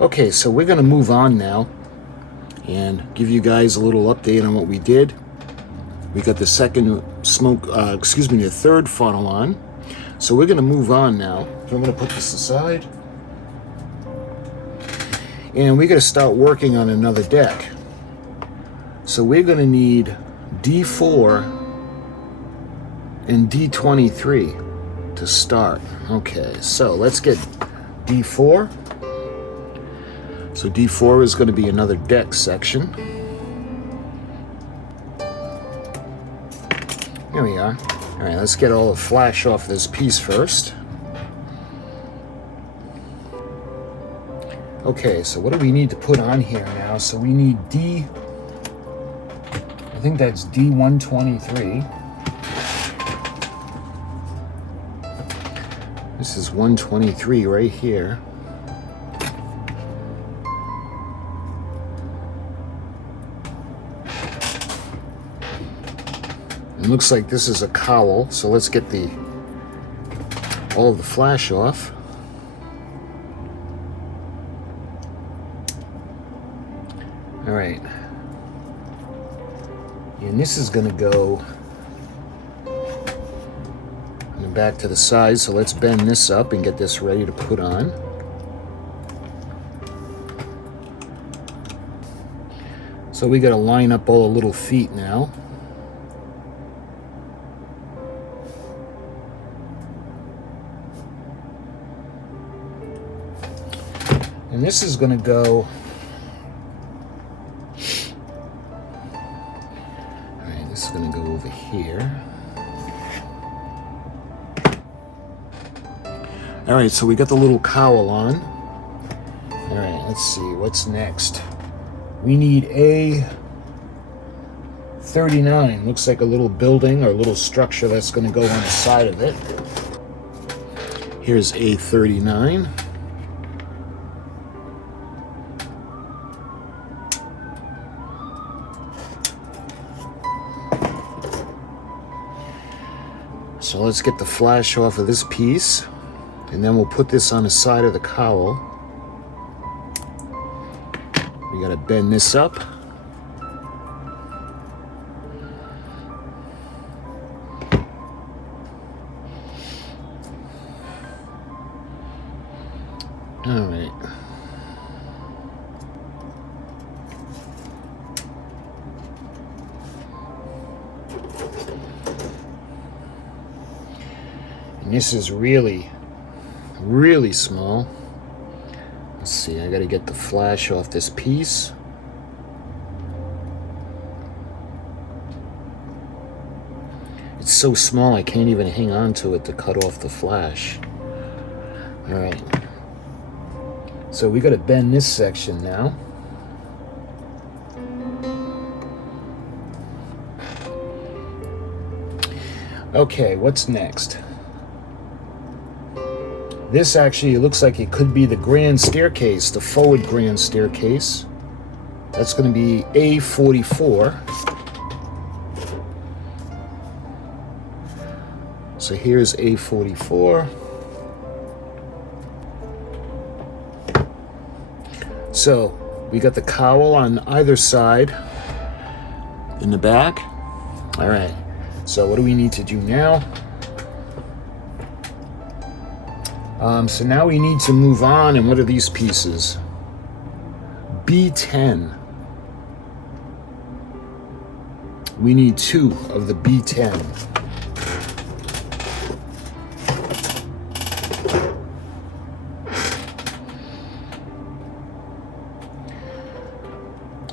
Okay, so we're going to move on now and give you guys a little update on what we did. We got the the third funnel on. So we're going to move on now. So I'm going to put this aside. And we're going to start working on another deck. So we're going to need D4 and D23 to start. Okay, so let's get D4. So D4 is going to be another deck section. Here we are. All right, let's get all the flash off this piece first. Okay, so what do we need to put on here now? So we need I think that's D123. This is 123 right here. It looks like this is a cowl, so let's get all of the flash off. All right. And this is going to go back to the side, so let's bend this up and get this ready to put on. So we got to line up all the little feet now. And this is going to go, all right, this is going to go over here. All right, so we got the little cowl on. All right, let's see, what's next? We need A39. Looks like a little building or a little structure that's going to go on the side of it. Here's A39. So let's get the flash off of this piece, and then we'll put this on the side of the cowl. We gotta bend this up. All right. And this is really, really small. Let's see, I gotta get the flash off this piece. It's so small I can't even hang on to it to cut off the flash. All right. So we gotta bend this section now. Okay, what's next? This actually looks like it could be the grand staircase, the forward grand staircase. That's going to be A44. So here's A44. So we got the cowl on either side in the back. All right, so what do we need to do now? So now we need to move on, and what are these pieces? B10. We need 2 of the B10.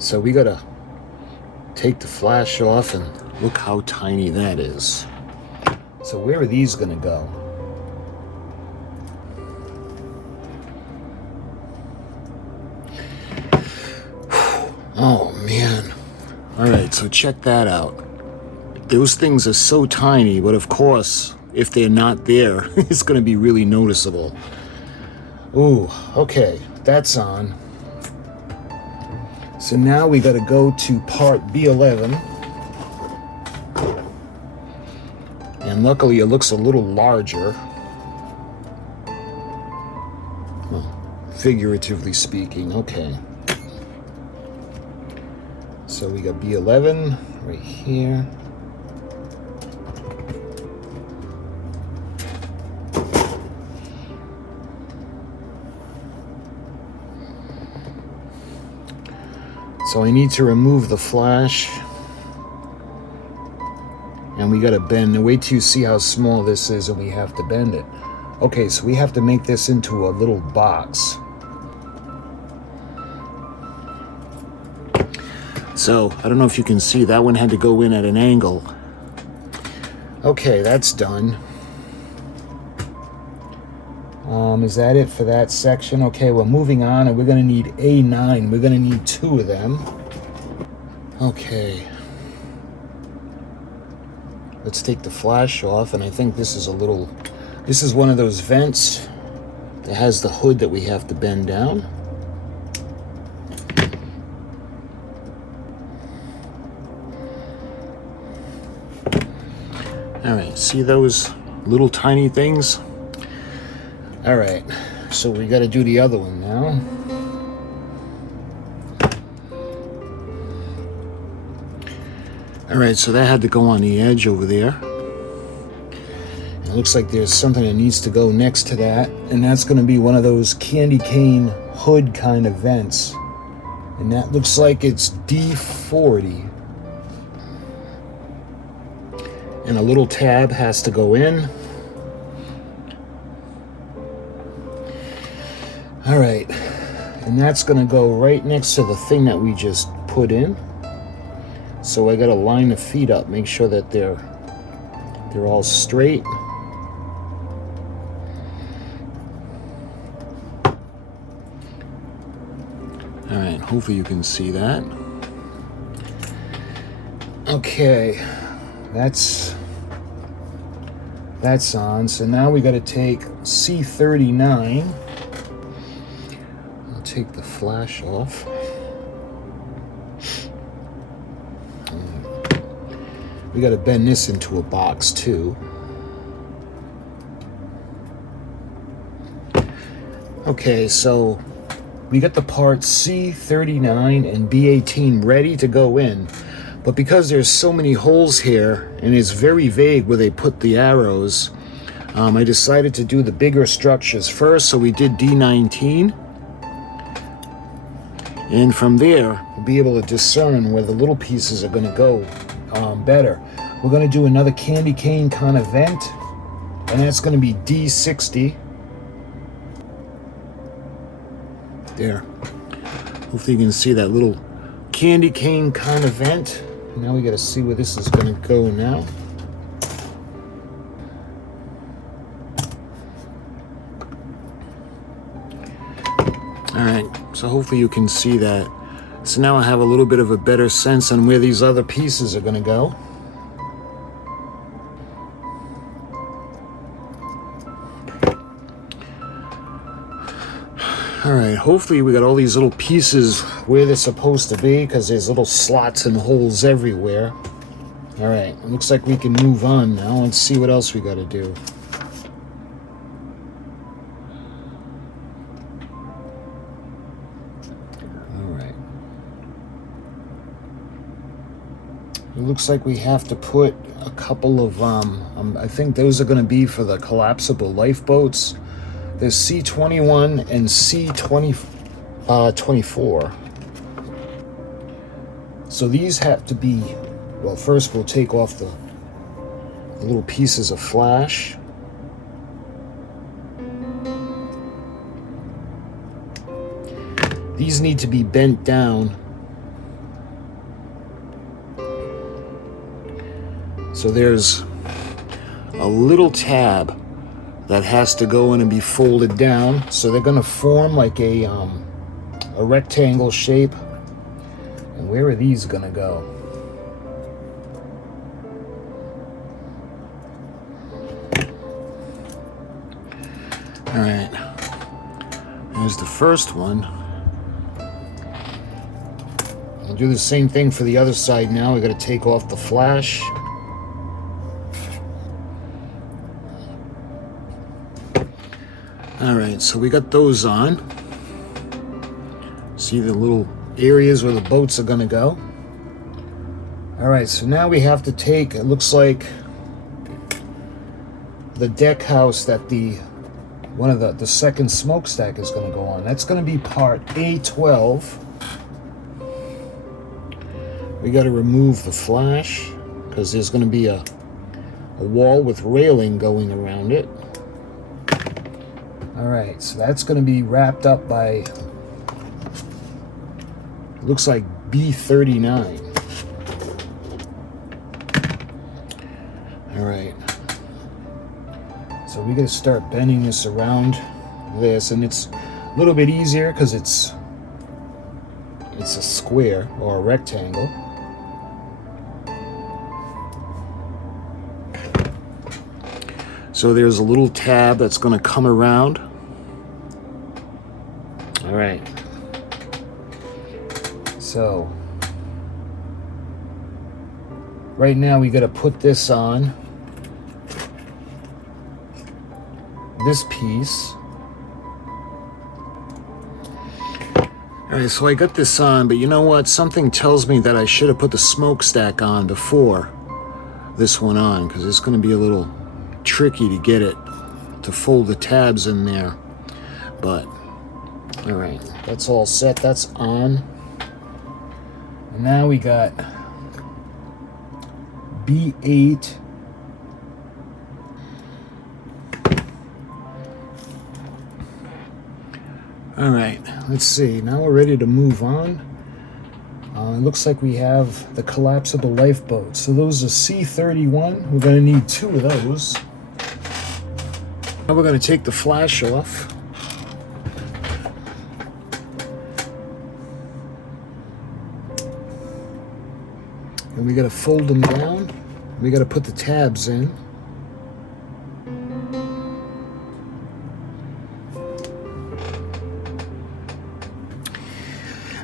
So we gotta take the flash off, and look how tiny that is. So where are these gonna go? Oh man. All right, so check that out. Those things are so tiny, but of course, if they're not there, it's gonna be really noticeable. Ooh, okay, that's on. So now we gotta go to part B11. And luckily it looks a little larger. Well, figuratively speaking. Okay. So we got B11 right here. So I need to remove the flash. And we got to bend. Now wait till you see how small this is and we have to bend it. Okay, so we have to make this into a little box. So, I don't know if you can see, that one had to go in at an angle. Okay, that's done. Is that it for that section? Okay, we're moving on, and we're going to need A9. We're going to need 2 of them. Okay. Let's take the flash off, and I think this is this is one of those vents that has the hood that we have to bend down. All right, see those little tiny things? All right, so we got to do the other one now. All right, so that had to go on the edge over there. And it looks like there's something that needs to go next to that, and that's going to be one of those candy cane hood kind of vents. And that looks like it's D40. And a little tab has to go in. All right, and that's going to go right next to the thing that we just put in. So I got to line the feet up, make sure that they're all straight. All right, hopefully you can see that. Okay, that's on. So now we got to take C39. I'll take the flash off. We got to bend this into a box too. Okay, so we got the parts C39 and B18 ready to go in. But because there's so many holes here and it's very vague where they put the arrows, I decided to do the bigger structures first. So we did D19. And from there, we'll be able to discern where the little pieces are going to go better. We're going to do another candy cane kind of vent, and that's going to be D60. There. Hopefully you can see that little candy cane kind of vent. Now we got to see where this is going to go now. All right, so hopefully you can see that. So now I have a little bit of a better sense on where these other pieces are going to go. All right, hopefully we got all these little pieces where they're supposed to be, because there's little slots and holes everywhere. All right, it looks like we can move on now. Let's see what else we got to do. It looks like we have to put a couple of, I think those are going to be for the collapsible lifeboats. There's C21 and C24. So these have to be, well, first we'll take off the little pieces of flash. These need to be bent down. So there's a little tab that has to go in and be folded down. So they're going to form like a rectangle shape. And where are these going to go? All right. There's the first one. I'll do the same thing for the other side now. We got to take off the flash. All right, so we got those on. See the little areas where the boats are going to go? All right, so now we have to take, it looks like, the deck house that the second smokestack is going to go on. That's going to be part A12. We got to remove the flash because there's going to be a wall with railing going around it. All right, so that's going to be wrapped up by, looks like B39. All right. So we got to start bending this around this, and it's a little bit easier because it's a square or a rectangle. So there's a little tab that's going to come around. All right. So right now we got to put this on. This piece. Alright, so I got this on, but you know what? Something tells me that I should have put the smokestack on before this one on, because it's going to be a little tricky to get it to fold the tabs in there. But, alright, that's all set. That's on. And now we got B8. All right, let's see. Now we're ready to move on. It looks like we have the collapsible lifeboat. So those are C31. We're going to need 2 of those. Now we're going to take the flash off. And we got to fold them down. We got to put the tabs in.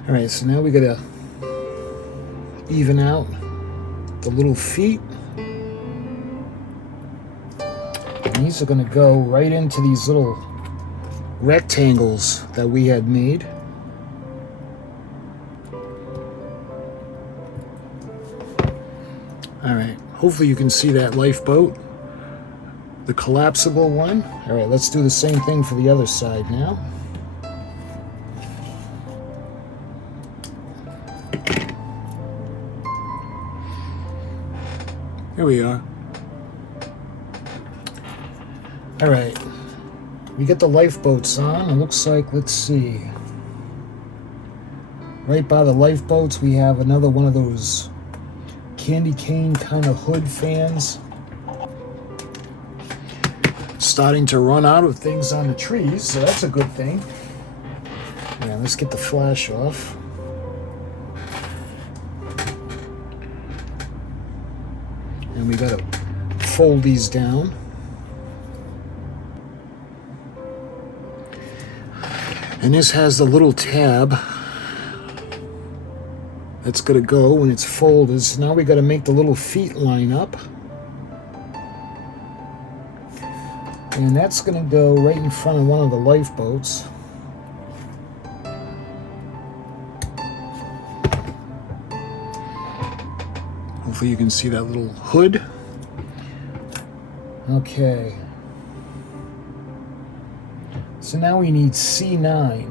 All right, so now we gotta even out the little feet. And these are gonna go right into these little rectangles that we had made. All right, hopefully you can see that lifeboat, the collapsible one. All right, let's do the same thing for the other side now. Here we are. All right, we get the lifeboats on. It looks like, let's see, right by the lifeboats we have another one of those candy cane kind of hood fans. Starting to run out of things on the trees, so that's a good thing. Yeah, let's get the flash off. And we gotta fold these down. And this has the little tab that's gonna go when it's folded. So now we gotta make the little feet line up. And that's gonna go right in front of one of the lifeboats. Hopefully you can see that little hood. Okay. So now we need C9.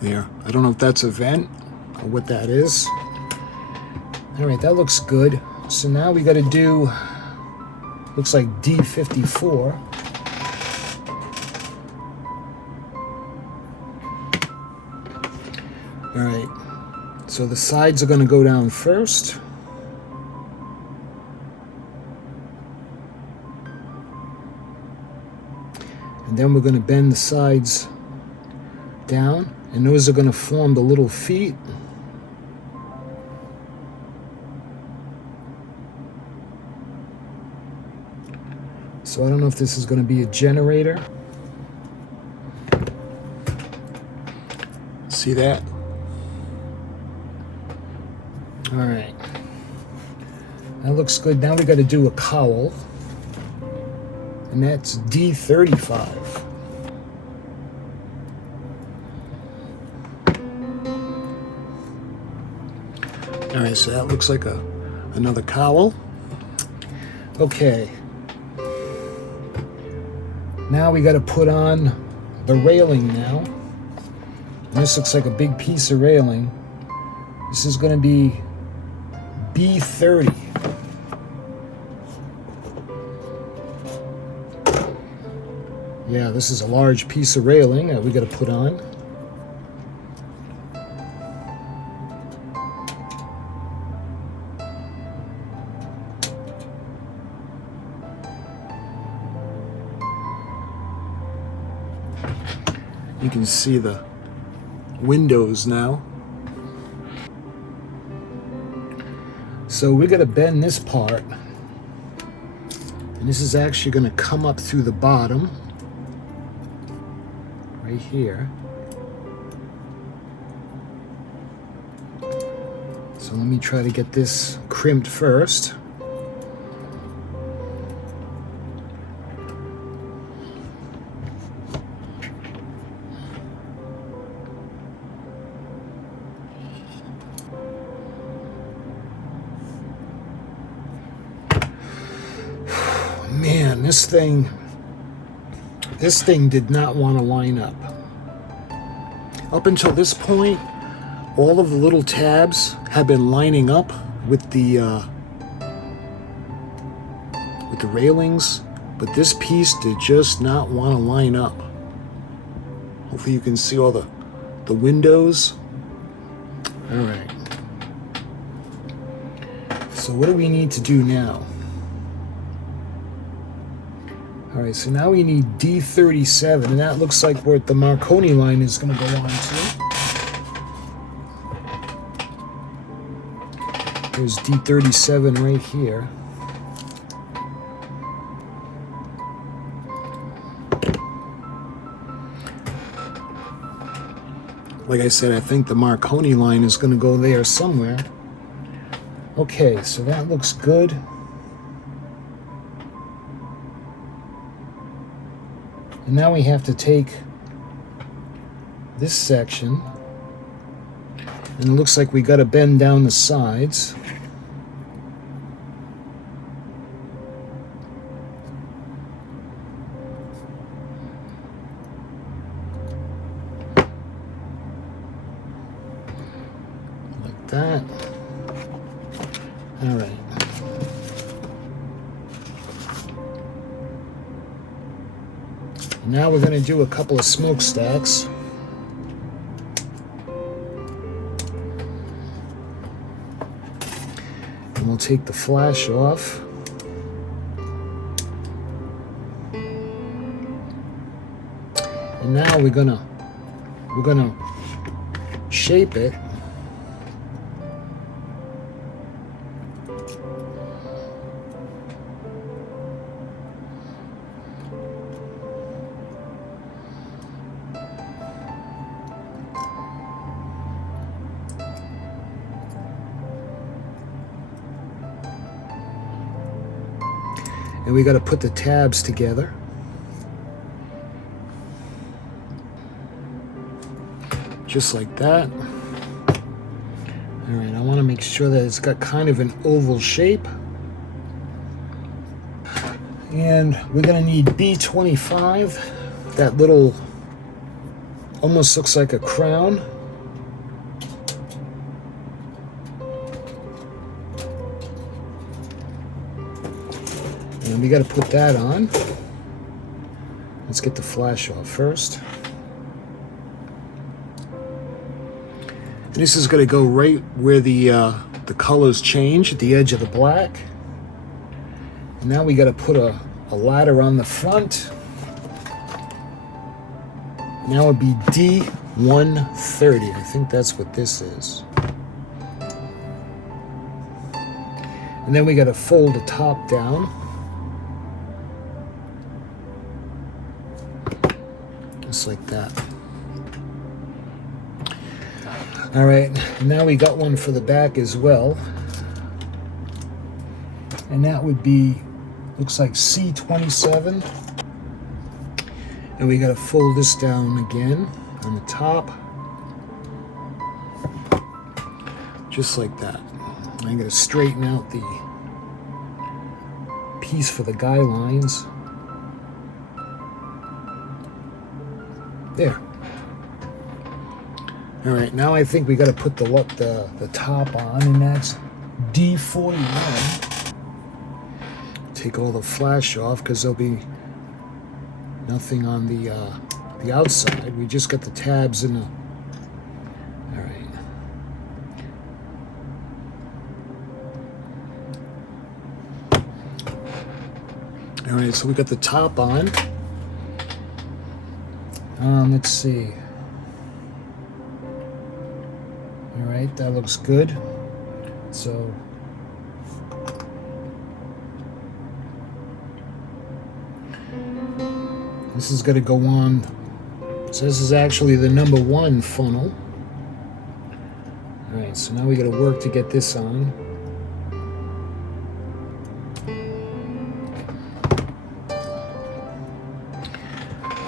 There. I don't know if that's a vent or what that is. All right, that looks good. So now we got to do, looks like D54. All right, so the sides are going to go down first. And then we're going to bend the sides down, and those are going to form the little feet. So I don't know if this is going to be a generator. See that? All right. That looks good. Now we got to do a cowl. and that's D35. All right, so that looks like another cowl. Okay. Now we got to put on the railing now. And this looks like a big piece of railing. This is going to be B30. Yeah, this is a large piece of railing that we got to put on. You can see the windows now. So we're going to bend this part, and this is actually going to come up through the bottom right here. So let me try to get this crimped first. Man, this thing did not want to line up. Up until this point, all of the little tabs have been lining up with the railings, but this piece did just not want to line up. Hopefully you can see all the windows. All right. So what do we need to do now? All right, so now we need D37, and that looks like where the Marconi line is going to go on to. There's D37 right here. Like I said, I think the Marconi line is going to go there somewhere. Okay, so that looks good. And now we have to take this section, and it looks like we got to bend down the sides. Like that. All right. Now we're going to do a couple of smokestacks. And we'll take the flash off. And now we're gonna shape it. And we got to put the tabs together. Just like that. All right, I want to make sure that it's got kind of an oval shape. And we're going to need B25. That little, almost looks like a crown. And we got to put that on. Let's get the flash off first. And this is going to go right where the colors change at the edge of the black. And now we got to put a ladder on the front. Now it'd be D130. I think that's what this is. And then we got to fold the top down. Just like that. All right, now we got one for the back as well. And that would be looks like C27. And we got to fold this down again on the top. Just like that. I'm going to straighten out the piece for the guy lines. There. All right, now I think we got to put the top on, and that's D41. Take all the flash off because there'll be nothing on the outside. We just got the tabs in the. All right. All right, so we got the top on. Let's see. All right, that looks good. So this is going to go on. So this is actually the number 1 funnel. All right, so now we got to work to get this on.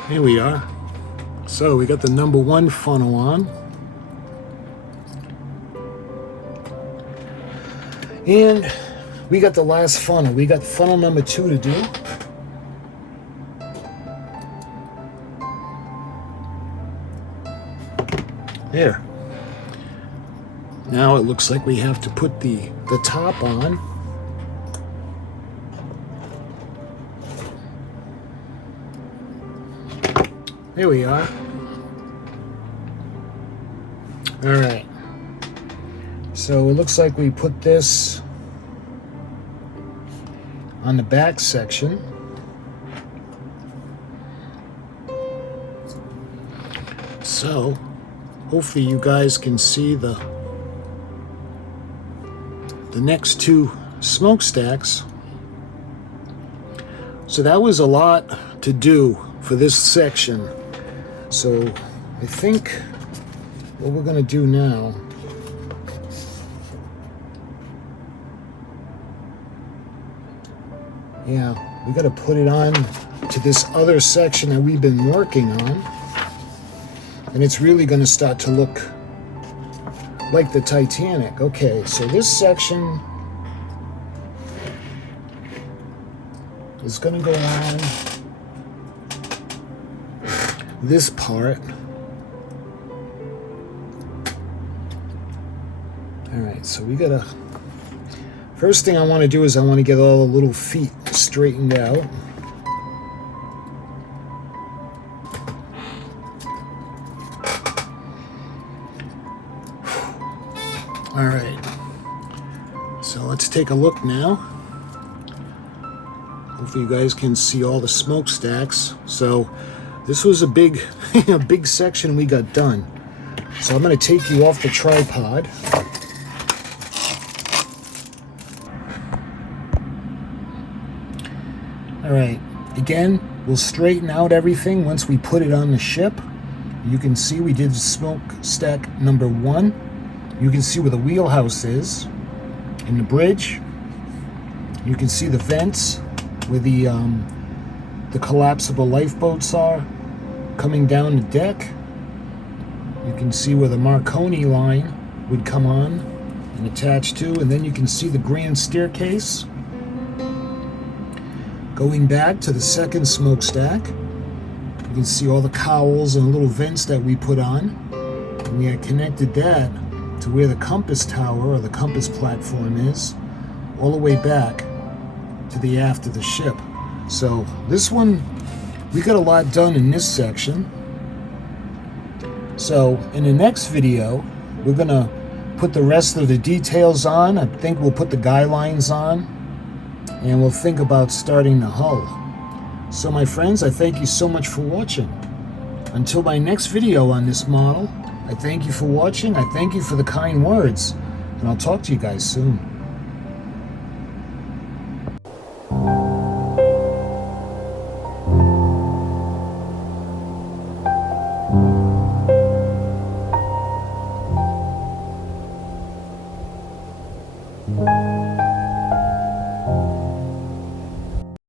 Here we are. So we got the number 1 funnel on. And we got the last funnel. We got funnel number 2 to do. There. Now it looks like we have to put the top on. There we are. All right. So it looks like we put this on the back section. So hopefully you guys can see the next 2 smokestacks. So that was a lot to do for this section. So I think what we're going to do now, yeah, we got to put it on to this other section that we've been working on. And it's really going to start to look like the Titanic. Okay, so this section is going to go on this part. All right, so we got to... First thing I want to do is I want to get all the little feet straightened out. All right, so let's take a look now. Hopefully you guys can see all the smokestacks. So this was a big, a big section we got done. So I'm going to take you off the tripod. All right, again, we'll straighten out everything once we put it on the ship. You can see we did smokestack number 1. You can see where the wheelhouse is in the bridge. You can see the vents where the collapsible lifeboats are coming down the deck. You can see where the Marconi line would come on and attach to, and then you can see the grand staircase going back to the second smokestack. You can see all the cowls and little vents that we put on, and we had connected that to where the compass tower or the compass platform is, all the way back to the aft of the ship. So this one, we got a lot done in this section. So in the next video, we're gonna put the rest of the details on. I think we'll put the guy lines on, and we'll think about starting the hull. So my friends, I thank you so much for watching. Until my next video on this model, I thank you for watching. I thank you for the kind words, and I'll talk to you guys soon.